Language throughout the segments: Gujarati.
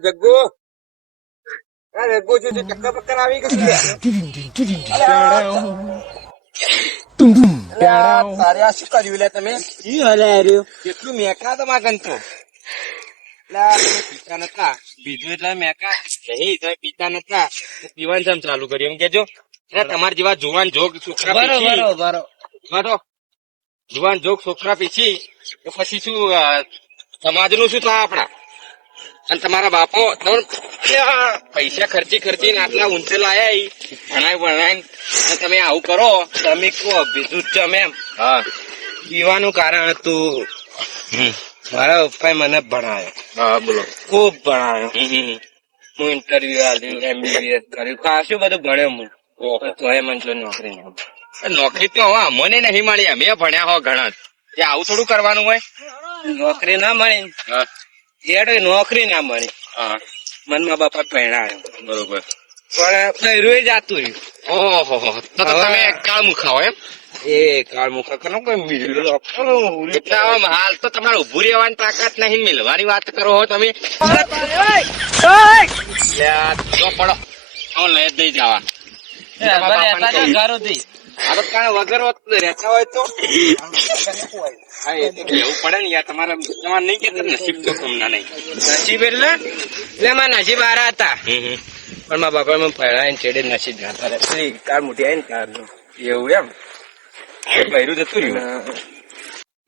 જગ્ગુ જગ્ગુ જો ચક્કર પક્કર આવી ગયું તારે આ શું કર્યું લે તમે કેટલું મેકા તમારા ગણતો પીતા નતા બીજું એટલે મેકા નહીં તમે પીતા નતા પીવાનું જેમ ચાલુ કર્યું એમ કેજો તમારા જેવા જુવાન જોગ છોકરા જુવાન જોગ છોકરા પીછી તો પછી શું સમાજ નું શું થાય આપડા અને તમારા બાપો પૈસા ખર્ચી ને આટલા ઊંચે લાયા ભણાય તમે આવું કરો તમે કહો બીજું જ છે એમ હા પીવાનું કારણ હતું મારા પપ્પાએ મને ભણાયો હા બોલો ખુબ ભણાયો હું ઇન્ટરવ્યુ આપ્યું MBBS કર્યું ખાસું બધું ભણ્યો હું તો એ મને નોકરી નોકરી તો હવે મને નહીં મળી અમે ભણ્યા હો ઘણા આવું થોડું કરવાનું હોય નોકરી ના મળી નોકરી ના મળી મનમાં બાપા પહેણાયો બરોબર પણ પહેરું જાતું રહ્યું ઓહો તો તમે કાળ મુખાઓ એમ એ કાળ મુખા કરો કોઈ એટલે હાલ તો તમારે ઉભું રહેવાની તાકાત નહીં મિલવાની વાત કરો હો તમે પડો લઈ જ નહીં જવા વગર રહેતા હોય તો એવું પડે ને યાર તમારે નહીં કે નસીબ તો કમના નહીં નસીબ એટલે મારા નસીબ હારા હતા પણ મારા બાપા મને ફેરાય ચેડે નસીબ હતા કાર મોટી આવી ને કાર એવું એમ પહેરું જતું રહ્યું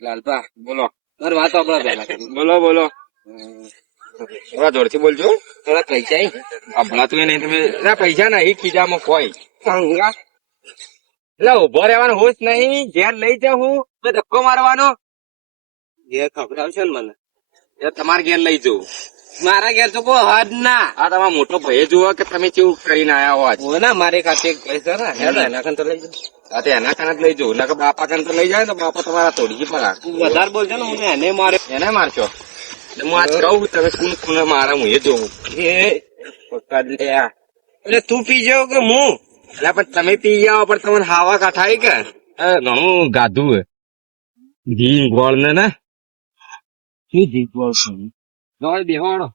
લાલપા બોલો વાત આપડા પેલા બોલો થોડા જોરથી બોલજો થોડા પૈસા હમણાં નહીં તમે પૈસા નહીં ખીજામાં કોઈ એટલે ઉભો રહેવાનો હોશ નહીં ઘેર લઈ જાઉં તો ધક્કો મારવાનો ઘેર ખબર આવશે ને મને એ તમારે ઘેર લઈ જવું મારા ઘેર તો કોઈ હદ ના આ તમારા મોટો ભાઈ જુઓ કે તમે કેવું કરીને આયા હો ના મારે ખાતે પૈસા એના કાન તો લઈ જાઉં એના કાન જ લઈ જવું ના બાપા કાન તો લઈ જાય તો બાપા તમારા તોડી પડા વધારે બોલજો ને હું એને મારે એને મારશો હું આજ કહું તમે કોણ કોને મારા હું એ જોઉં એટલે તું પી જાવ કે હું એટલે પણ તમે પી જાઓ પણ તમને હાવા કાઠાય કે ઘણું ગાધું ઘી ગોળ ને શું ઘી ગોળ બેહોડો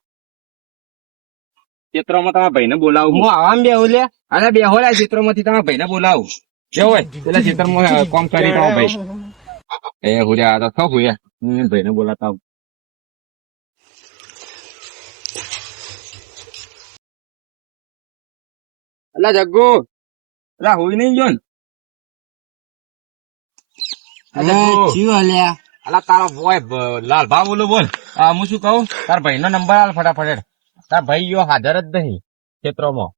ચિત્રોમાં તમારા ભાઈ ને બોલાવું હું આવામ બેહું લે અરે બેહો લે ચિત્રો માંથી તમારા ભાઈ ને બોલાવું કેવું હોય પેલા ચિત્રમાં કોમ કરી તમારા ભાઈ એ હુર્યા તો થો હુયા હું ભાઈ ને બોલાતા આવું અલા જગ્ગુ અલા હોય નઈ જો ને અલા તારો બોય લાલ ભા બોલો બોલ હું શું કહું તાર ભાઈ નો નંબર આલ ફટાફટ તાર ભાઈ યો હાજર જ નહીં ક્ષેત્રોમાં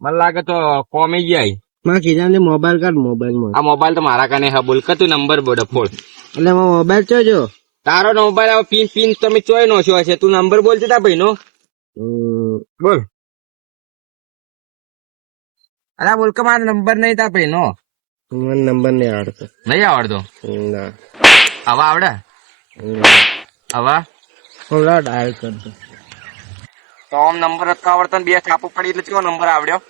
મને લાગે તો કોમી જાય મોબાઈલ કાઢ મોબાઈલ આ મોબાઈલ તો મારા કાને હા બોલ કે તું નંબર બોડે ફોડ એટલે મોબાઈલ ચોજો તારો મોબાઈલ પિન પિન તમે ચોય નો છો છે તું નંબર બોલ છે તાર ભાઈ નો બોલ અરે બોલ કે મારો નંબર નહીં તા ભાઈ નો મને નંબર નહીં આવડતો નહીં આવડતો ના હવે આવડે હવે ડાયલ કરતો તો આમ નંબર નથી આવડતો ને બે છાપું પડી એટલે કેવો નંબર આવડ્યો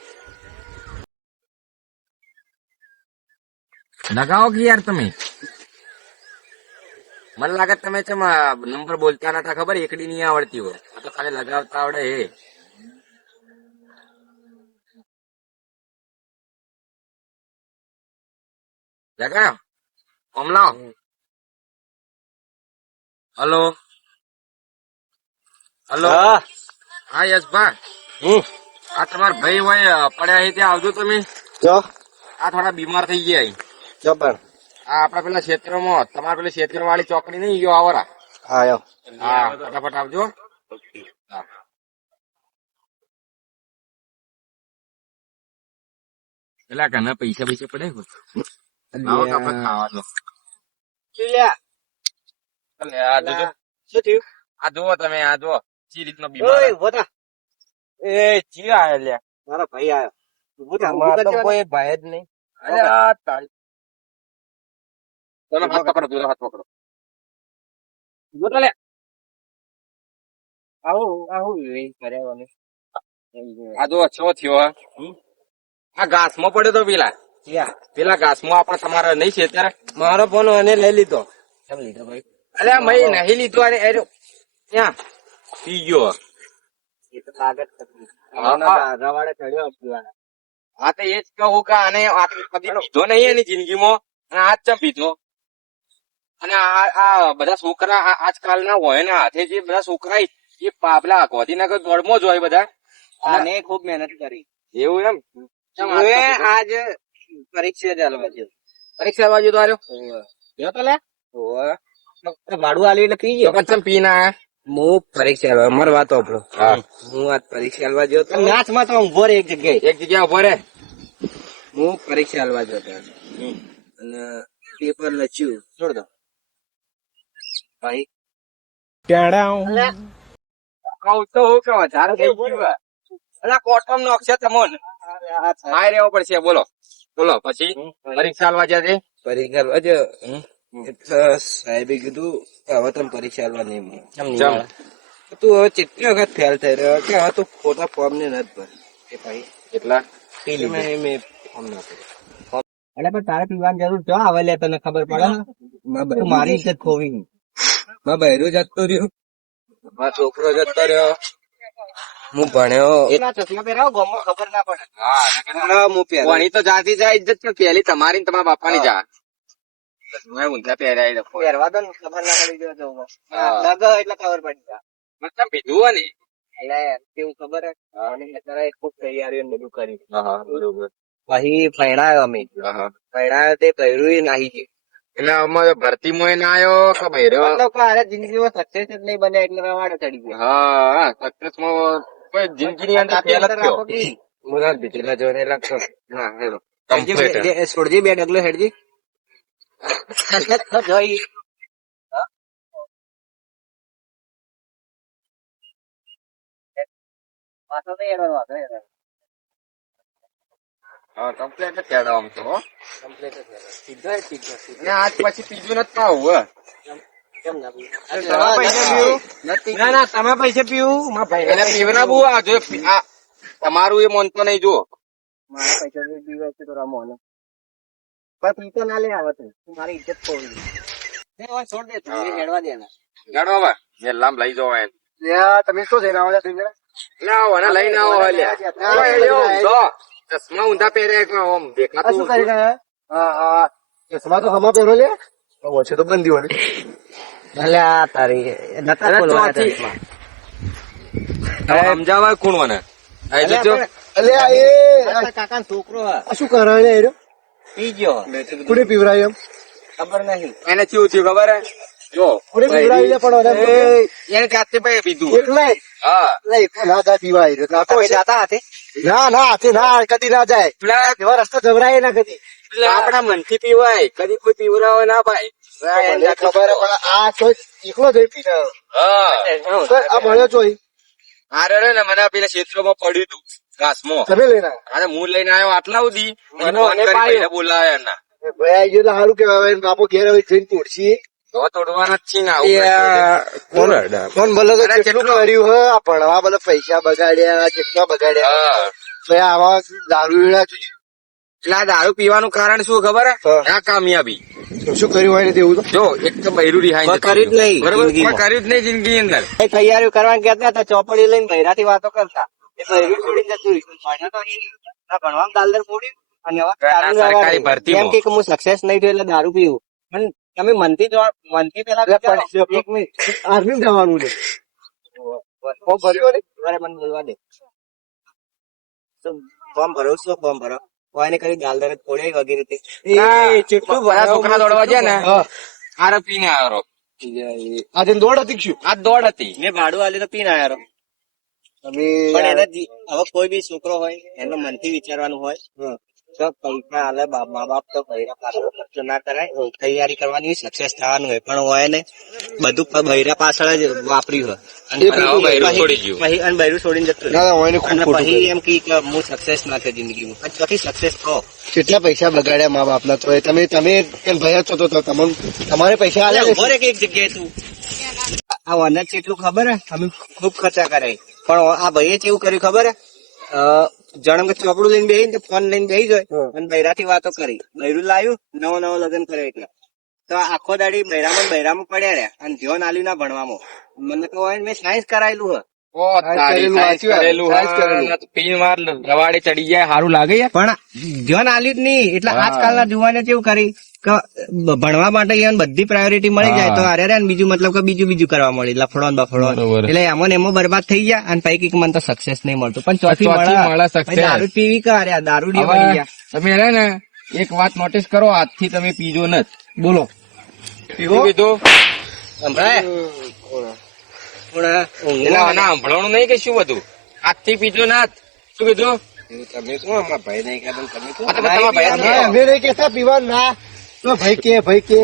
લગાવો કે યાર તમે મને લાગે તમે છે નંબર બોલતા નતા ખબર એકડી નહીં આવડતી હોય તો ખાલી લગાવતા આવડે હે લગા ઓમલાઓ હલો હલો હા યશભાઈ આ તમારા ભાઈ હોય પડ્યા છે ત્યાં આવજો તમે આ થોડા બીમાર થઈ ગયા પણ આ આપડા પેલા ક્ષેત્રમાં તમારા પેલા ક્ષેત્ર વાળી ચોકડી નહીં ગયો આવરા હા ફટાફટ આવજો પેલા ઘણા પૈસા પડે આવો તો આપણે ખાવા દો. શું લ્યા? એટલે આ જોજો. શું થયું? આ જુઓ તમે, આ જુઓ ચી રીતનો બીમાર. ઓય, ઉભો થા. એ ચી આયો લ્યા. મારો ભાઈ આવ્યો. ઉભો થા, અમાર ઉભો તો થા. કોઈ ભય જ નહીં. અરે આ તારી. તમે હાથ પકડો, પેલો હાથ પકડો. ઉભો તો લે. આવું કર્યા આ જો છો થયો હા. આ ઘાસમાં પડ્યો તો પેલા ઘાસમાં આપણે તમારે નહીં છે અત્યારે. મારો ફોન એને લઈ લીધો. કેમ લીધો ભાઈ? અરે મેં નહીં લીધો. અરે અરે ત્યાં પી ગયો. એ તો કાગળ તકલીફ. હા. રવાડે ચડ્યો પીવાના. હા તો એ જ કહું કે આને આટલું કદી પીધો નહીં એની જિંદગીમાં, અને આજ ચમ પીધો. અને આ બધા છોકરા આજકાલના હોય ને હાથે જે બધા છોકરા એ પાપલા ગોધીનગર દોડમાં જ હોય બધા. આને ખૂબ મહેનત કરી. એવું એમ? હવે આજ પરીક્ષા ચાલવા છે. પરીક્ષા બાજુ તો આવ્યો ગયો તો લે. ભાડું આલ્યું એટલે પી ગયો. તો પછી પીને આયા. હું પરીક્ષા આલવા, અમારી વાત સાંભળો. હા. હું આજ પરીક્ષા આલવા ગયો તો નાચમાં તો ઉભો રહે એક જગ્યાએ. એક જગ્યા ઉભો રે. હું પરીક્ષા આલવા ગયો હતો અને પેપર લખ્યું. છોડ દો ભાઈ. કહું તો હું કે વધારે થઈ ગયું. અલા કોટમ નો અક્ષર તમોન હાય રહેવો પડશે. બોલો બોલો પછી પરીક્ષા આલવા જશે. પરીક્ષા આલવા ગયો. સાહેબે કીધું કે હવે તમે પરીક્ષા આલવા નહીં મળે. તું હવે કેટલી વખત ફેલ થઈ રહ્યો કે હવે તું ખોટા ફોર્મ ને નથી ભર. એ ભાઈ કેટલા મેં ફોર્મ ના ભર્યું. એટલે પણ તારે પીવાની જરૂર જો આવે લે, તને ખબર પડે. મારી ઇજ્જત ખોવી. મારા બહેરો જતો રહ્યો, મારો છોકરો જતો રહ્યો, હું ભણ્યો. ચશ્મા પહેરાવો ગામમાં ખબર ના પડે. હા હું પહેરો. વણી તો જાતી જાય ઇજ્જત, પણ પહેલી તમારી ને તમારા બાપાની જા. મેં ઊંધા પહેરાય લખો. પહેરવા દો ને, ખબર ના પડી જાય તો. હા. લગ એટલે ખબર પડી જાય. મતલબ પીધું હોય ને. એટલે કેવું ખબર હે, અત્યારે ખૂબ તૈયારીઓ ને બધું કરી. હા બરોબર. પછી ફૈણાયો અમે. ફૈણાયો તે પહેર્યું નાહી ગયું. એટલે અમારે ભરતીમાં ના આવ્યો કે ભૈરો. મતલબ કે આરે જિંદગીમાં સક્સેસ જ નહીં બન્યા એટલે રવાડે ચડી ગયા. હા સક્સેસમાં કોઈ જિંદગીની અંદર ફેલ જ થયો. મુરાદ ભીતેલા જોઈને લખતો. હા હેલો કમ્પ્લીટ. છોડજી બે ડગલો હેડજી. જોઈ પાછો તો એનો વાંધો એનો. હા કમ્પ્લીટ જ ખેડો આમ તો. કમ્પ્લીટ જ સીધો સીધો. અને આજ પછી ત્રીજું નથી પાવું. કેમ ના પીવું? તમે પૈસા પીવું? ના ના તમે પૈસા પીવું. મારા ભાઈ એને પીવડાવવું. આ જો આ તમારું એ માનતો નહીં. જુઓ મારા પૈસા પીવા છે તો રમો ને. પણ પીતો ના લે આવે તો મારી ઇજ્જત ખોવી. છોડ દે તું હેડવા દે ને. ગાડો હવે વેલામ લઈ જાઓ એને. તમે શું જઈને આવો છો? લાવો અને લઈને આવો લ્યા. ચશ્મા ઊંધા પહેર્યા કે આમ દેખાતું. શું કરી રહ્યા? હા ચશ્મા તો હમા પહેરો લે. ઓછે તો બંધી હોય. અલ્યા તારી નતા ખોલવાના ચશ્મા. સમજાવાય કોણ મને. આઈ જજો. અલ્યા એ કાકાનો છોકરો શું કરાવે એરો? પી ગયો. કોને પીવરાય એમ ખબર નહીં. એને શું થયું ખબર હે? જો કોને પીવરાય લે પણ એને જાતે ભાઈ પીધું. એટલે હા ના જાય પીવાય જાતા હાથે. ના હાથે ના કદી ના જાય. એવા રસ્તો જવરાય ના કદી. આપડા મનથી પીવાય. કદી કોઈ પીવરાવે ના ભાઈ. ખબર પણ આ તો એકલો જ પીને. હા આ મળ્યો ચોઈ. અરે ને મને પેલા ક્ષેત્રમાં પડ્યું તું ઘાસમાં. તમે લઈને અરે હું લઈને આવ્યો આટલા સુધી. મને બોલાવ્યા ના. ભાઈ આવી ગયો સારું કેવાય. બાપો ઘેર હવે જઈને તોડશી. તો તોડવાના જ છે ને. કોણ બોલો તો કેટલું કર્યું હે. આ ભણવા બધા પૈસા બગાડ્યા, કેટલા બગાડ્યા. તો આવા દારૂ વેળા જોઈએ. એટલે આ દારૂ પીવાનું કારણ શું ખબર હે? આ કામયાબી. શું કર્યું હોય ને તેવું તો જો એક તો બૈરું રિહાઈ કર્યું જ નહીં. બરોબર કર્યું જ નહીં જિંદગી અંદર. તૈયારીઓ કરવા ગયા હતા ચોપડી લઈને બૈરાથી વાતો કરતા. એ બૈરું છોડીને જતું રહ્યું. ભણવામાં દાલદર ફોડ્યું અને સરકારી ભરતીમાં. એમ કે હું સક્સેસ નહીં થયો એટલે દારૂ પીવું. પણ તમે મનથી પેલા એક મિનિટ આર્મી જવાનું છે. ફોર્મ ભર્યો ને મને બોલવા દે. ફોર્મ ભરો શું ફોર્મ ભરો એને કરી દાલદર ફોડે વગેરે કેટલું બધા છોકરા દોડવા ગયા ને આરો પીને આવ્યો. આજે દોડ હતી શું? આ દોડ હતી. મેં ભાડું આલ્યું તો પીને આવ્યો. પણ એને હવે કોઈ બી છોકરો હોય એનો મનથી વિચારવાનું હોય તો પૈસા હાલે મા બાપ તો બૈરા પાછળ ખર્ચો ના કરાય તૈયારી કરવાની સક્સેસ થવાનું હોય પણ હોય ને બધું બૈરા પાછળ જ વાપર્યું હોય અને આવો બૈરું છોડી ગયું. પછી અને બૈરું છોડીને જતું ના ના, ઓયને રહ્યું. ખૂબ અને ખોટું પછી કર્યું. એમ કે હું સક્સેસ ના થઈ જિંદગીમાં પછી ચોથી સક્સેસ થો કેટલા પૈસા બગાડ્યા મા બાપના તો તમે એમ ભયા છો તો તમારે પૈસા આલે ઉભો રે કે એક જગ્યાએ તું આ ઓનર કેટલું ખબર હે અમે ખૂબ ખર્ચા કરાય પણ આ ભાઈએ કેવું કર્યું ખબર હે જણમ કે ચોપડું લઈને બેસી ને ફોન લઈને બેસી જાય અને બૈરાથી વાતો કરી બૈરું લાવ્યું નવો લગ્ન કરે એટલે તો આખો દાડી બૈરામાં પડ્યા રહ્યા અને ધ્યાન આલ્યું ના ભણવામાં મને તો હોય ને મેં સાયન્સ કરાયેલું હે ઓ તારી કરેલું, સાયન્સ સાચી વાત, કરેલું સાયન્સ કરેલું. હા, પીન વાર રવાડે ચડી જાય સારું લાગે યાર. પણ ધ્યાન આલ્યું જ નહીં એટલે આજકાલના જુવાને કેવું કરી કે ભણવા માટે એને બધી પ્રાયોરિટી મળી જાય તો અરે રે ને બીજું મતલબ કે બીજું કરવા મળી લફડો ને બફડો બરોબર. એટલે એમાં ને એમાં બરબાદ થઈ ગયા અને પૈકી મને તો સક્સેસ નહીં મળતું પણ ચોથી ચોથી મળે મળે success. પછી દારૂ પીવી કે અરે દારૂ હવે પડી ગયા તમે રે ને એક વાત નોટિસ કરો, આજથી તમે પીજો નત. બોલો પીવો? શું કીધું? સંભળાય? પણ એટલે આના સંભળાવાનું નહીં કે શું બધું? આજથી પીજો નત. શું કીધું? તમે કોણ અમારા ભાઈ નહીં કહેતા તમે કોણ? આ તો તમારા ભાઈ જ અમે નહીં. અમે નહીં કહેતા પીવાનું ના તો ભાઈ કે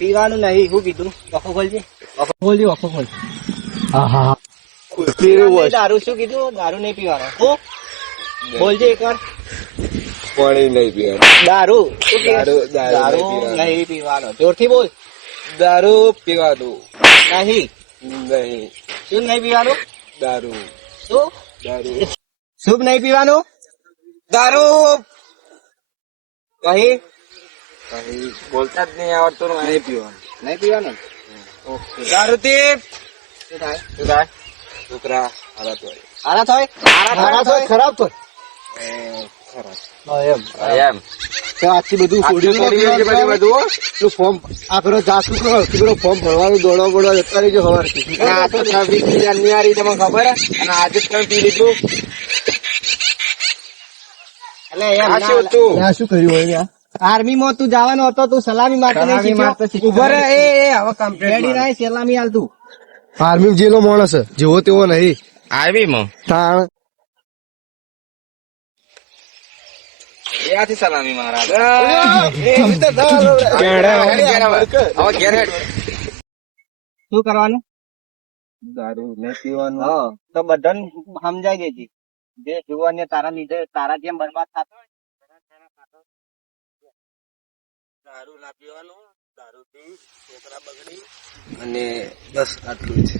પીવાનું નહીં શું કીધું ઓખો ખોલજે ઓખો ખોલ દારૂ શું કીધું દારૂ નહીં પીવાનો હું બોલજે એકવાર પાણી નહીં પીવાનું દારૂ શું કીધું? દારૂ- દારૂ દારૂ નહીં નહીં પીવાનો જોરથી બોલ દારૂ પીવાનું નહીં નહીં શું નહીં પીવાનું દારૂ શું દારૂ શું નહીં પીવાનું દારૂ કહી બોલતા જ નહીં આવડતું ને. નહીં પીવાનું નહીં પીવાનું દારૂ થી શું થાય શું થાય? છોકરા હાલત હોય હારા થાય ખરાબ થાય ખરાબ થાય એમ એમ તો આજથી બધું છોડી તું ફોર્મ આ પેલો જાસૂસ નો પેલો ફોર્મ ભરવાનું દોડો જતા રહેજો સવારથી અને આ તો 26 જાન્યુઆરી તમને ખબર હે? અને આજે જ તમે પી લીધું. એટલે એમ આ શું હતું? આ શું કર્યું હોય આર્મી માં તું જવાનો હતો તું સલામી મારતો નહીં સલામી મારતો શીખ્યો? ઉભો રે એ હવે કમ્પ્લીટ રેડી ના સલામી હાલ તું આર્મી જેલો માણસ છે જેવો તેવો નહીં આર્મીમાં તાણ એથી સલામી મારા. હવે ઘેર હેડ. શું કરવાનું દારૂ નહીં પીવાનું હા તો બધાને સમજાઈ દેજે જે જુવાને તારા લીધે તારા જેમ બરબાદ થતો હોય દારૂ ના પીવાનું દારૂ પી છોકરા બગડી અને બસ આટલું જ